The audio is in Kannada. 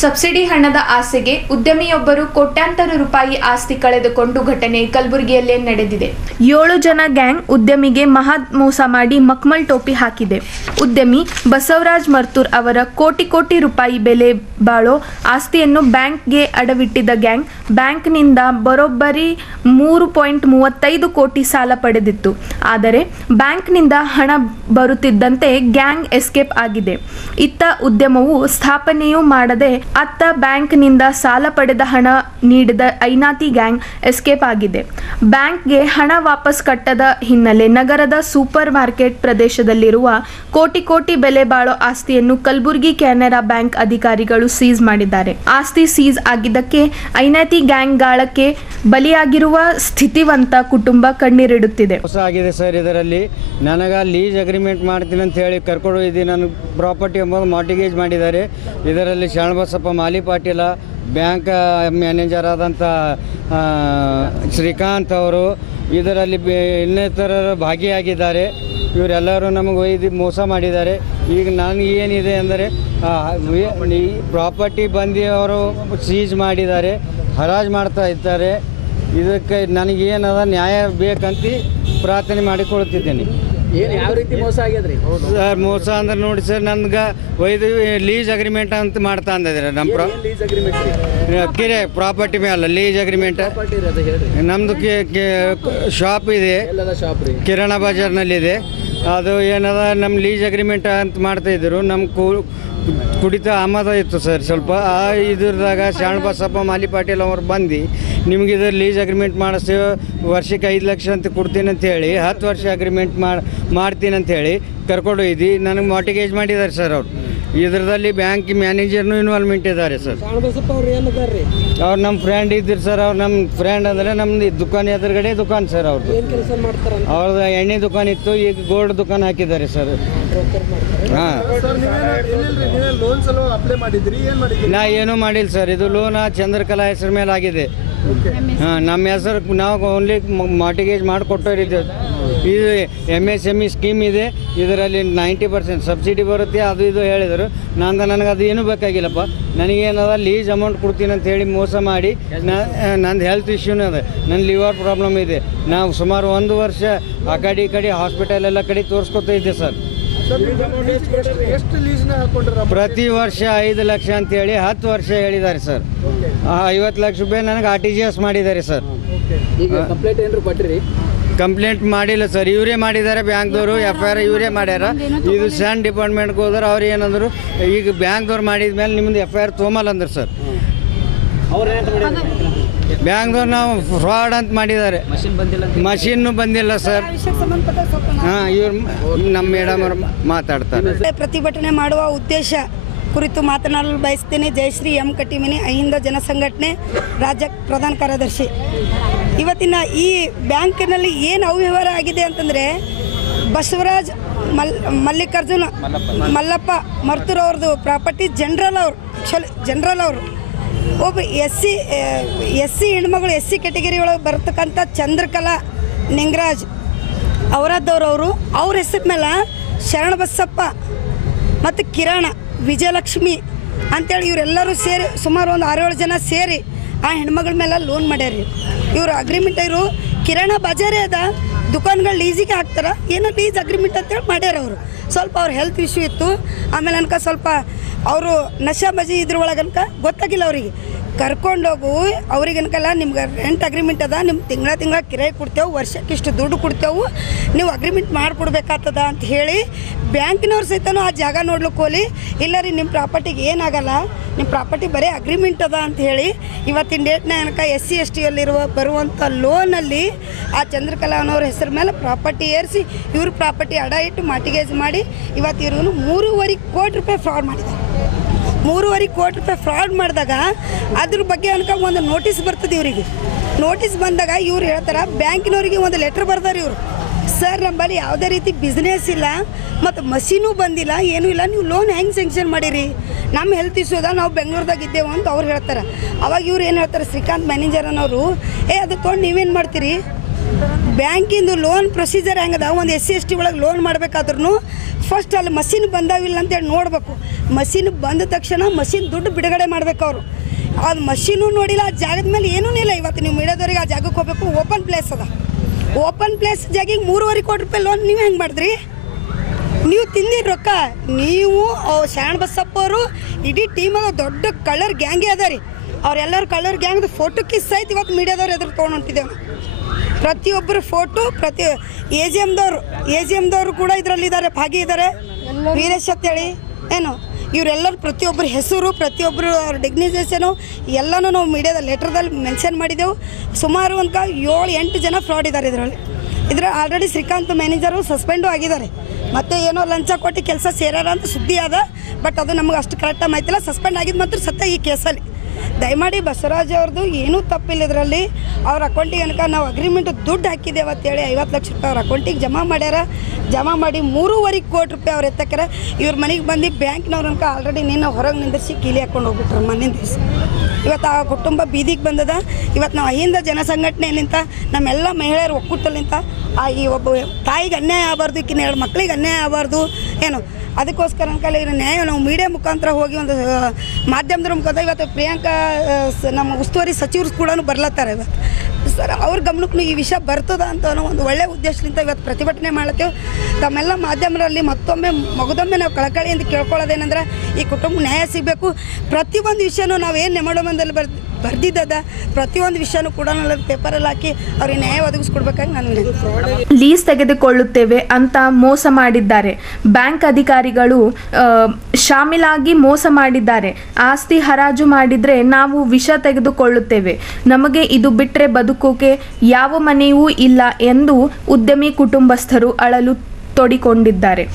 ಸಬ್ಸಿಡಿ ಹಣದ ಆಸೆಗೆ ಉದ್ಯಮಿಯೊಬ್ಬರು ಕೋಟ್ಯಾಂತರ ರೂಪಾಯಿ ಆಸ್ತಿ ಕಳೆದುಕೊಂಡು ಘಟನೆ ಕಲಬುರಗಿಯಲ್ಲೇ ನಡೆದಿದೆ. 7 ಜನ ಗ್ಯಾಂಗ್ ಉದ್ಯಮಿಗೆ ಮಹಾ ಮೋಸ ಮಾಡಿ ಮಕ್ಮಲ್ ಟೋಪಿ ಹಾಕಿದೆ. ಉದ್ಯಮಿ ಬಸವರಾಜ್ ಮರ್ತೂರ್ ಅವರ ಕೋಟಿ ರೂಪಾಯಿ ಬೆಲೆ ಬಾಳೋ ಆಸ್ತಿಯನ್ನು ಬ್ಯಾಂಕ್ಗೆ ಅಡವಿಟ್ಟಿದ್ದ ಗ್ಯಾಂಗ್ ಬ್ಯಾಂಕ್ನಿಂದ ಬರೋಬ್ಬರಿ 3.35 ಕೋಟಿ ಸಾಲ ಪಡೆದಿತ್ತು. ಆದರೆ ಬ್ಯಾಂಕ್ನಿಂದ ಹಣ ಬರುತ್ತಿದ್ದಂತೆ ಗ್ಯಾಂಗ್ ಎಸ್ಕೇಪ್ ಆಗಿದೆ. ಇತ್ತ ಉದ್ಯಮವು ಸ್ಥಾಪನೆಯೂ ಮಾಡದೆ ಅತ್ತ ಬ್ಯಾಂಕ್ನಿಂದ ಸಾಲ ಪಡೆದ ಹಣ ನೀಡಿದ ಐನಾತಿ ಗ್ಯಾಂಗ್ ಎಸ್ಕೇಪ್ ಆಗಿದೆ. ಬ್ಯಾಂಕ್ಗೆ ಹಣ ವಾಪಸ್ ಕಟ್ಟದ ಹಿನ್ನೆಲೆ ನಗರದ ಸೂಪರ್ ಮಾರ್ಕೆಟ್ ಪ್ರದೇಶದಲ್ಲಿರುವ ಕೋಟಿ ಬೆಲೆ ಬಾಳೋ ಆಸ್ತಿಯನ್ನು ಕಲಬುರಗಿ ಕೆನರಾ ಬ್ಯಾಂಕ್ ಅಧಿಕಾರಿಗಳು ಸೀಸ್ ಮಾಡಿದ್ದಾರೆ. ಆಸ್ತಿ ಸೀಸ್ ಆಗಿದ್ದಕ್ಕೆ ಐನಾತಿ ಗ್ಯಾಂಗ್ ಗಾಳಕ್ಕೆ ಬಲಿಯಾಗಿರುವ ಸ್ಥಿತಿವಂತ ಕುಟುಂಬ ಕಣ್ಣೀರಿಡುತ್ತಿದೆ. ಆಗಿದೆ ಸರ್, ಇದರಲ್ಲಿ ನನಗ ಲೀಸ್ ಅಗ್ರಿಮೆಂಟ್ ಮಾಡ್ತೀನಿ ಅಂತ ಹೇಳಿ ಕರ್ಕೊಂಡು ಹೋಗಿ ನಾನು ಪ್ರಾಪರ್ಟಿ ಎಂಬುದು ಮಾರ್ಟಿಗೇಜ್ ಮಾಡಿದ್ದಾರೆ. ಇದರಲ್ಲಿ ಶರಣಬಸಪ್ಪ ಮಾಲಿ ಪಾಟೀಲ, ಬ್ಯಾಂಕ್ ಮ್ಯಾನೇಜರ್ ಆದಂಥ ಶ್ರೀಕಾಂತ್ ಅವರು ಇದರಲ್ಲಿ ಇನ್ನಿತರರು ಭಾಗಿಯಾಗಿದ್ದಾರೆ. ಇವರೆಲ್ಲರೂ ನಮಗೆ ಒಯ್ದು ಮೋಸ ಮಾಡಿದ್ದಾರೆ. ಈಗ ನನಗೆ ಏನಿದೆ ಅಂದರೆ ಈ ಪ್ರಾಪರ್ಟಿ ಬಂದು ಅವರು ಸೀಜ್ ಮಾಡಿದ್ದಾರೆ, ಹರಾಜು ಮಾಡ್ತಾ ಇದ್ದಾರೆ. ಇದಕ್ಕೆ ನನಗೇನದ ನ್ಯಾಯ ಬೇಕಂತ ಪ್ರಾರ್ಥನೆ ಮಾಡಿಕೊಳ್ತಿದ್ದೇನೆ. ಏನು ಯಾವ ರೀತಿ ಮೋಸ ಆಗ್ಯದ್ರಿ ಸರ್? ಮೋಸ ಅಂದ್ರೆ ನೋಡಿ ಸರ್, ನನ್ಗೆ ಒಯ್ದು ಲೀಸ್ ಅಗ್ರಿಮೆಂಟ್ ಅಂತ ಮಾಡ್ತಾ ಅಂದಿದ್ದಾರೆ. ನಮ್ಮ ಲೀಸ್ ಅಗ್ರಿಮೆಂಟ್ ಕಿರೆ ಪ್ರಾಪರ್ಟಿ ಮೇಲೆ ಲೀಸ್ ಅಗ್ರಿಮೆಂಟ್. ನಮ್ಮದು ಶಾಪ್ ಇದೆ, ಕಿರಾಣ ಬಜಾರ್ನಲ್ಲಿದೆ. ಅದು ಏನದ ನಮ್ಮ ಲೀಸ್ ಅಗ್ರಿಮೆಂಟ್ ಅಂತ ಮಾಡ್ತಾಯಿದ್ರು. ನಮ್ಮ ಕುಡಿತ ಆಮದ ಇತ್ತು ಸರ್ ಸ್ವಲ್ಪ. ಇದ್ರದಾಗ ಶರಣಬಸಪ್ಪ ಮಾಲಿ ಪಾಟೀಲ್ ಅವ್ರು ಬಂದು ನಿಮ್ಗೆ ಇದ್ರ ಲೀಸ್ ಅಗ್ರಿಮೆಂಟ್ ಮಾಡಿಸ್ತೇವೆ, ವರ್ಷಕ್ಕೆ 5 ಲಕ್ಷ ಅಂತ ಕೊಡ್ತೀನಿ ಅಂತೇಳಿ 10 ವರ್ಷ ಅಗ್ರಿಮೆಂಟ್ ಮಾಡ್ತೀನಿ ಅಂಥೇಳಿ ಕರ್ಕೊಂಡು ಹೋಯ್ದು ನನಗೆ ಮಾರ್ಟಿಗೇಜ್ ಮಾಡಿದ್ದಾರೆ ಸರ್. ಅವರು ಇದರಲ್ಲಿ ಬ್ಯಾಂಕ್ ಮ್ಯಾನೇಜರ್ನು ಇನ್ವಾಲ್ವ್ಮೆಂಟ್ ಇದ್ದಾರೆ ಸರ್. ಅವ್ರು ನಮ್ಮ ಫ್ರೆಂಡ್ ಇದ್ದರು ಸರ್. ಅವ್ರು ನಮ್ಮ ಫ್ರೆಂಡ್ ಅಂದರೆ ನಮ್ದು ದುಕಾನ್ ಎದುರುಗಡೆ ದುಕಾನ್ ಸರ್. ಅವ್ರದ್ದು ಎಣ್ಣೆ ದುಕಾನ್ ಇತ್ತು, ಈಗ ಗೋಲ್ಡ್ ದುಕಾನ್ ಹಾಕಿದ್ದಾರೆ ಸರ್. ಹಾಂ, ನಾ ಏನೂ ಮಾಡಿಲ್ಲ ಸರ್. ಇದು ಲೋನ್ ಚಂದ್ರಕಲಾ ಹೆಸರು ಮೇಲೆ ಆಗಿದೆ. ಹಾಂ, ನಮ್ಮ ಹೆಸರು ನಾವು ಓನ್ಲಿ ಮಾರ್ಟಿಗೇಜ್ ಮಾಡಿಕೊಟ್ಟೋರಿದ್ದೇವೆ. ಇದು MSME ಸ್ಕೀಮ್ ಇದೆ, ಇದರಲ್ಲಿ 90% ಸಬ್ಸಿಡಿ ಬರುತ್ತೆ. ಅದು ಇದು ಹೇಳಿದರು. ನನಗೆ ಅದು ಏನೂ ಬೇಕಾಗಿಲ್ಲಪ್ಪ. ನನಗೇನದ ಲೀಸ್ ಅಮೌಂಟ್ ಕೊಡ್ತೀನಿ ಅಂತ ಹೇಳಿ ಮೋಸ ಮಾಡಿ ನಂದು ಹೆಲ್ತ್ ಇಶ್ಯೂನೂ ಅದ. ನನ್ನ ಲಿವರ್ ಪ್ರಾಬ್ಲಮ್ ಇದೆ. ನಾವು ಸುಮಾರು 1 ವರ್ಷ ಆ ಕಡೆ ಈ ಕಡೆ ಹಾಸ್ಪಿಟಲ್ ಎಲ್ಲ ಕಡೆ ತೋರಿಸ್ಕೊತಾ ಇದ್ದೆ ಸರ್. ಪ್ರತಿ ವರ್ಷ 5 ಲಕ್ಷ ಅಂತೇಳಿ 10 ವರ್ಷ ಹೇಳಿದ್ದಾರೆ ಸರ್. 50 ಲಕ್ಷ ರೂಪಾಯಿ ನನಗೆ RTGS ಮಾಡಿದ್ದಾರೆ ಸರ್. ಕಂಪ್ಲೇಂಟ್ ಮಾಡಿಲ್ಲ ಸರ್, ಇವರೇ ಮಾಡಿದ್ದಾರೆ ಬ್ಯಾಂಕ್ದವರು. FIR ಇವರೇ ಮಾಡ್ಯಾರ. ಇದು ಸಣ್ಣ ಡಿಪಾರ್ಟ್ಮೆಂಟ್ಗೆ ಹೋದ್ರೆ ಅವ್ರು ಏನಂದ್ರು, ಈಗ ಬ್ಯಾಂಕ್ದವ್ರು ಮಾಡಿದ ಮೇಲೆ ನಿಮ್ಮದು FIR ತೊಗೊಮಲ್ಲ ಅಂದ್ರು ಸರ್. ಬ್ಯಾಂಕ್ದವ್ರು ನಾವು ಫ್ರಾಡ್ ಅಂತ ಮಾಡಿದ್ದಾರೆ. ಮಷಿನ್ನು ಬಂದಿಲ್ಲ ಸರ್. ಹಾಂ, ಇವ್ರು ನಮ್ಮ ಮೇಡಮ್ ಅವರು ಮಾತಾಡ್ತಾರೆ. ಪ್ರತಿಭಟನೆ ಮಾಡುವ ಉದ್ದೇಶ ಕುರಿತು ಮಾತನಾಡಲು ಬಯಸ್ತೇನೆ. ಜಯಶ್ರೀ ಎಂ ಕಟ್ಟಿಮನಿ, ಅಹಿಂದ ಜನಸಂಘಟನೆ ರಾಜ್ಯ ಪ್ರಧಾನ ಕಾರ್ಯದರ್ಶಿ. ಇವತ್ತಿನ ಈ ಬ್ಯಾಂಕಿನಲ್ಲಿ ಏನು ಅವ್ಯವಹಾರ ಆಗಿದೆ ಅಂತಂದರೆ, ಬಸವರಾಜ್ ಮಲ್ಲಿಕಾರ್ಜುನ ಮಲ್ಲಪ್ಪ ಮರ್ತೂರ್ ಅವ್ರದ್ದು ಪ್ರಾಪರ್ಟಿ ಜನರಲ್ ಅವರು ಒಬ್ಬ ಎಸ್ ಸಿ ಹೆಣ್ಮಗಳು SC ಕ್ಯಾಟಗರಿ ಒಳಗೆ ಬರ್ತಕ್ಕಂಥ ಚಂದ್ರಕಲಾ ನಿಂಗರಾಜ್ ಅವರದ್ದವರು ಅವ್ರ ಹೆಸರು ಮೇಲೆ ಶರಣಬಸಪ್ಪ ಮತ್ತು ಕಿರಾಣ ವಿಜಯಲಕ್ಷ್ಮಿ ಅಂತೇಳಿ ಇವರೆಲ್ಲರೂ ಸೇರಿ ಸುಮಾರು ಒಂದು 6-7 ಜನ ಸೇರಿ ಆ ಹೆಣ್ಮಗಳ ಮೇಲೆ ಲೋನ್ ಮಾಡ್ಯಾರಿ. ಇವರು ಅಗ್ರಿಮೆಂಟ್ ಇವರು ಕಿರಾಣ ಬಜಾರೇ ಅದ, ದುಕಾನ್ಗಳು ಲೀಸಿಗೆ ಹಾಕ್ತಾರೆ, ಏನೋ ಲೀಸ್ ಅಗ್ರಿಮೆಂಟ್ ಅಂತೇಳಿ ಮಾಡ್ಯಾರ. ಅವರು ಸ್ವಲ್ಪ ಅವ್ರ ಹೆಲ್ತ್ ಇಶ್ಯೂ ಇತ್ತು. ಆಮೇಲೆ ಅನ್ಕ ಸ್ವಲ್ಪ ಅವರು ನಶಾ ಬಜಿ ಇದ್ರೊಳಗನ್ಕ ಗೊತ್ತಾಗಿಲ್ಲ ಅವರಿಗೆ. ಕರ್ಕೊಂಡೋಗು ಅವ್ರಿಗನ್ಕಲ್ಲ, ನಿಮ್ಗೆ ರೆಂಟ್ ಅಗ್ರಿಮೆಂಟ್ ಅದ, ನಿಮ್ಮ ತಿಂಗಳ ಕಿರಾಯಿ ಕೊಡ್ತೇವೆ, ವರ್ಷಕ್ಕೆ ಇಷ್ಟು ದುಡ್ಡು ಕೊಡ್ತೇವೆ, ನೀವು ಅಗ್ರಿಮೆಂಟ್ ಮಾಡಿಕೊಡ್ಬೇಕಾಗ್ತದ ಅಂತ ಹೇಳಿ ಬ್ಯಾಂಕಿನವ್ರು ಸಹಿತನೂ ಆ ಜಾಗ ನೋಡ್ಲಿಕ್ಕೆ ಹೋಲಿ. ಇಲ್ಲ ರೀ, ನಿಮ್ಮ ಪ್ರಾಪರ್ಟಿಗೆ ಏನಾಗಲ್ಲ, ನಿಮ್ಮ ಪ್ರಾಪರ್ಟಿ ಬರೀ ಅಗ್ರಿಮೆಂಟ್ ಅದ ಅಂತ ಹೇಳಿ ಇವತ್ತಿನ ಡೇಟ್ನ ಏನಕ SC ST ಬರುವಂಥ ಲೋನಲ್ಲಿ ಆ ಚಂದ್ರಕಲಾ ಅನ್ನೋರ ಹೆಸರು ಮೇಲೆ ಪ್ರಾಪರ್ಟಿ ಏರಿಸಿ ಇವ್ರ ಪ್ರಾಪರ್ಟಿ ಅಡ ಇಟ್ಟು ಮಾರ್ಟಿಗೇಜ್ ಮಾಡಿ ಇವತ್ತು ಇವ್ರಿಗೂ 3.5 ಕೋಟಿ ರೂಪಾಯಿ ಫ್ರಾಡ್ ಮಾಡಿದ್ದಾರೆ. 3.5 ಕೋಟಿ ರೂಪಾಯಿ ಫ್ರಾಡ್ ಮಾಡಿದಾಗ ಅದ್ರ ಬಗ್ಗೆ ಅನ್ಕ ಒಂದು ನೋಟಿಸ್ ಬರ್ತದೆ ಇವರಿಗೆ. ನೋಟಿಸ್ ಬಂದಾಗ ಇವ್ರು ಹೇಳ್ತಾರೆ, ಬ್ಯಾಂಕಿನವರಿಗೆ ಒಂದು ಲೆಟ್ರ್ ಬರ್ತಾರೆ ಇವರು, ಸರ್ ನಮ್ಮಲ್ಲಿ ಯಾವುದೇ ರೀತಿ ಬಿಸ್ನೆಸ್ ಇಲ್ಲ ಮತ್ತು ಮಷೀನೂ ಬಂದಿಲ್ಲ, ಏನೂ ಇಲ್ಲ, ನೀವು ಲೋನ್ ಹೆಂಗೆ ಸ್ಯಾಂಕ್ಷನ್ ಮಾಡಿರಿ, ನಮ್ಮ ಹೆಲ್ತ್ ಇಶ್ಯೂ ಅದ, ನಾವು ಬೆಂಗಳೂರದಾಗ ಇದ್ದೇವೆ ಅಂತ ಅವ್ರು ಹೇಳ್ತಾರೆ. ಅವಾಗ ಇವ್ರು ಏನು ಹೇಳ್ತಾರೆ, ಶ್ರೀಕಾಂತ್ ಮ್ಯಾನೇಜರ್ ಅನ್ನೋರು, ಅದು ತೊಗೊಂಡು ನೀವೇನು ಮಾಡ್ತೀರಿ, ಬ್ಯಾಂಕಿಂದು ಲೋನ್ ಪ್ರೊಸೀಜರ್ ಹೆಂಗದ, ಒಂದು SC/ST ಒಳಗೆ ಲೋನ್ ಮಾಡಬೇಕಾದ್ರೂ ಫಸ್ಟ್ ಅಲ್ಲಿ ಮಷಿನ್ ಬಂದಾವಿಲ್ಲ ಅಂತೇಳಿ ನೋಡಬೇಕು. ಮಷಿನ್ ಬಂದ ತಕ್ಷಣ ಮಷಿನ್ ದುಡ್ಡು ಬಿಡುಗಡೆ ಮಾಡಬೇಕು ಅವರು. ಅದು ಮಷೀನು ನೋಡಿಲ್ಲ, ಆ ಜಾಗದ ಮೇಲೆ ಏನೂ ಇಲ್ಲ. ಇವತ್ತು ನೀವು ಮೀಡಿಯಾದವ್ರಿಗೆ ಆ ಜಾಗಕ್ಕೆ ಹೋಗಬೇಕು, ಓಪನ್ ಪ್ಲೇಸ್ ಅದ. ಓಪನ್ ಪ್ಲೇಸ್ ಜಾಗಿಗೆ 3.5 ಕೋಟಿ ರೂಪಾಯಿ ಲೋನ್ ನೀವು ಹೆಂಗೆ ಮಾಡಿದ್ರಿ? ನೀವು ತಿಂದಿರ ರೊಕ್ಕ. ನೀವು ಶರಣ ಬಸಪ್ಪ ಅವರು ಇಡೀ ಟೀಮಾಗ ದೊಡ್ಡ ಕಳ್ಳರ್ ಗ್ಯಾಂಗೇ ಅದ ರೀ. ಅವರೆಲ್ಲರೂ ಕಳ್ಳರ್ ಗ್ಯಾಂಗ್ದು ಫೋಟೋ ಕಿಸ್ ಆಯ್ತು ಇವತ್ತು ಮೀಡಿಯಾದವ್ರು ಎದುರು ತೊಗೊಂಡು ಹೊಂಟಿದ್ದೇವೆ. ಪ್ರತಿಯೊಬ್ಬರು ಫೋಟೋ AGMದವರು ಕೂಡ ಇದರಲ್ಲಿದ್ದಾರೆ, ಭಾಗಿ ಇದ್ದಾರೆ. ವೀರೇಶ್ ಅಂತೇಳಿ ಏನು ಇವರೆಲ್ಲರೂ ಪ್ರತಿಯೊಬ್ಬರ ಹೆಸರು, ಪ್ರತಿಯೊಬ್ಬರು ಅವ್ರ ಡಿಗ್ನಿಸೇಷನು ಎಲ್ಲನೂ ನಾವು ಮೀಡಿಯಾದ ಲೆಟ್ರದಲ್ಲಿ ಮೆನ್ಷನ್ ಮಾಡಿದೆವು. ಸುಮಾರು ಒಂದು 7-8 ಜನ ಫ್ರಾಡ್ ಇದ್ದಾರೆ ಇದರಲ್ಲಿ. ಆಲ್ರೆಡಿ ಶ್ರೀಕಾಂತ್ ಮ್ಯಾನೇಜರು ಸಸ್ಪೆಂಡು ಆಗಿದ್ದಾರೆ. ಮತ್ತು ಏನೋ ಲಂಚ ಕೊಟ್ಟು ಕೆಲಸ ಸೇರಾರ ಅಂತ ಸುದ್ದಿ ಅದ. ಬಟ್ ಅದು ನಮಗೆ ಅಷ್ಟು ಕರೆಕ್ಟಾಗಿ ಮಾಹಿತಿಲ್ಲ. ಸಸ್ಪೆಂಡ್ ಆಗಿದ್ದು ಮಾತ್ರ ಸತ್ಯ ಈ ಕೇಸಲ್ಲಿ. ದಯಮಾಡಿ ಬಸವರಾಜ್ ಅವ್ರದ್ದು ಏನೂ ತಪ್ಪಿಲ್ಲ ಇದರಲ್ಲಿ. ಅವ್ರ ಅಕೌಂಟಿಗೆ ಏನಕ ನಾವು ಅಗ್ರಿಮೆಂಟ್ ದುಡ್ಡು ಹಾಕಿದ್ದೇವೆ ಅಂತೇಳಿ 50 ಲಕ್ಷ ರೂಪಾಯಿ ಅವ್ರ ಅಕೌಂಟಿಗೆ ಜಮಾ ಮಾಡ್ಯಾರ. ಜಮಾ ಮಾಡಿ 3.5 ಕೋಟಿ ರೂಪಾಯಿ ಅವ್ರು ಎತ್ತಕ್ಯಾರ. ಇವ್ರ ಮನೆಗೆ ಬಂದು ಬ್ಯಾಂಕ್ನವ್ರನ್ಕ ಆಲ್ರೆಡಿ ನಿನ್ನ ಹೊರಗೆ ನಿಂದಿಸಿ ಕೀಲಿ ಹಾಕ್ಕೊಂಡು ಹೋಗ್ಬಿಟ್ರು ಮಣ್ಣಿನ ದಿವಸ. ಇವತ್ತು ಆ ಕುಟುಂಬ ಬೀದಿಗೆ ಬಂದದ. ಇವತ್ತು ನಾವು ಅಹಿಂದ ಜನಸಂಘಟನೆಯಲ್ಲಿಂತ ನಮ್ಮೆಲ್ಲ ಮಹಿಳೆಯರು ಒಕ್ಕೂಟಲಿಂತ ಈ ಒಬ್ಬ ತಾಯಿಗೆ ಅನ್ಯಾಯ ಆಗಬಾರ್ದು, ಈಕಿನ 2 ಮಕ್ಕಳಿಗೆ ಅನ್ಯಾಯ ಆಗಬಾರ್ದು ಏನು, ಅದಕ್ಕೋಸ್ಕರ ಅನ್ಕಲ್ಲ ಇರೋ ನ್ಯಾಯ ನಾವು ಮೀಡಿಯಾ ಮುಖಾಂತರ ಹೋಗಿ ಒಂದು ಮಾಧ್ಯಮದ ಮುಖಾಂತರ ಇವತ್ತು ಪ್ರಿಯಾಂಕಾ ನಮ್ಮ ಉಸ್ತುವಾರಿ ಸಚಿವರು ಕೂಡ ಬರ್ಲತ್ತಾರೆ. ಇವತ್ತು ಸರ್ ಅವ್ರ ಗಮನಕ್ಕೂ ಈ ವಿಷಯ ಬರ್ತದ ಅಂತ ಒಂದು ಒಳ್ಳೆಯ ಉದ್ದೇಶದಿಂದ ಇವತ್ತು ಪ್ರತಿಭಟನೆ ಮಾಡ್ತೇವೆ. ತಮ್ಮೆಲ್ಲ ಮಾಧ್ಯಮರಲ್ಲಿ ಮಗದೊಮ್ಮೆ ನಾವು ಕಳಕಳಿ ಅಂತ ಕೇಳ್ಕೊಳ್ಳೋದೇನೆಂದ್ರೆ ಈ ಕುಟುಂಬ ನ್ಯಾಯ ಸಿಗಬೇಕು. ಪ್ರತಿಯೊಂದು ವಿಷಯನೂ ನಾವೇನು ಮೆಮೊರಂಡಮದಲ್ಲಿ ಬರ್ದಿದ್ದದ ಪ್ರತಿಯೊಂದು ವಿಷಯನೂ ಕೂಡ ಪೇಪರಲ್ಲಿ ಹಾಕಿ ಅವ್ರಿಗೆ ನ್ಯಾಯ ಒದಗಿಸ್ಕೊಡ್ಬೇಕಾಗಿ ನಾನು ಲೀಸ್ ತೆಗೆದುಕೊಳ್ಳುತ್ತೇವೆ ಅಂತ ಮೋಸ ಮಾಡಿದ್ದಾರೆ. ಬ್ಯಾಂಕ್ ಅಧಿಕಾರಿಗಳು ಶಾಮೀಲಾಗಿ ಮೋಸ ಮಾಡಿದ್ದಾರೆ. ಆಸ್ತಿ ಹರಾಜು ಮಾಡಿದ್ರೆ ನಾವು ವಿಷ ತೆಗೆದುಕೊಳ್ಳುತ್ತೇವೆ, ನಮಗೆ ಇದು ಬಿಟ್ಟರೆ ಬದುಕೋಕೆ ಯಾವ ಮನೆಯೂ ಇಲ್ಲ ಎಂದು ಉದ್ಯಮಿ ಕುಟುಂಬಸ್ಥರು ಅಳಲು ತೋಡಿಕೊಂಡಿದ್ದಾರೆ.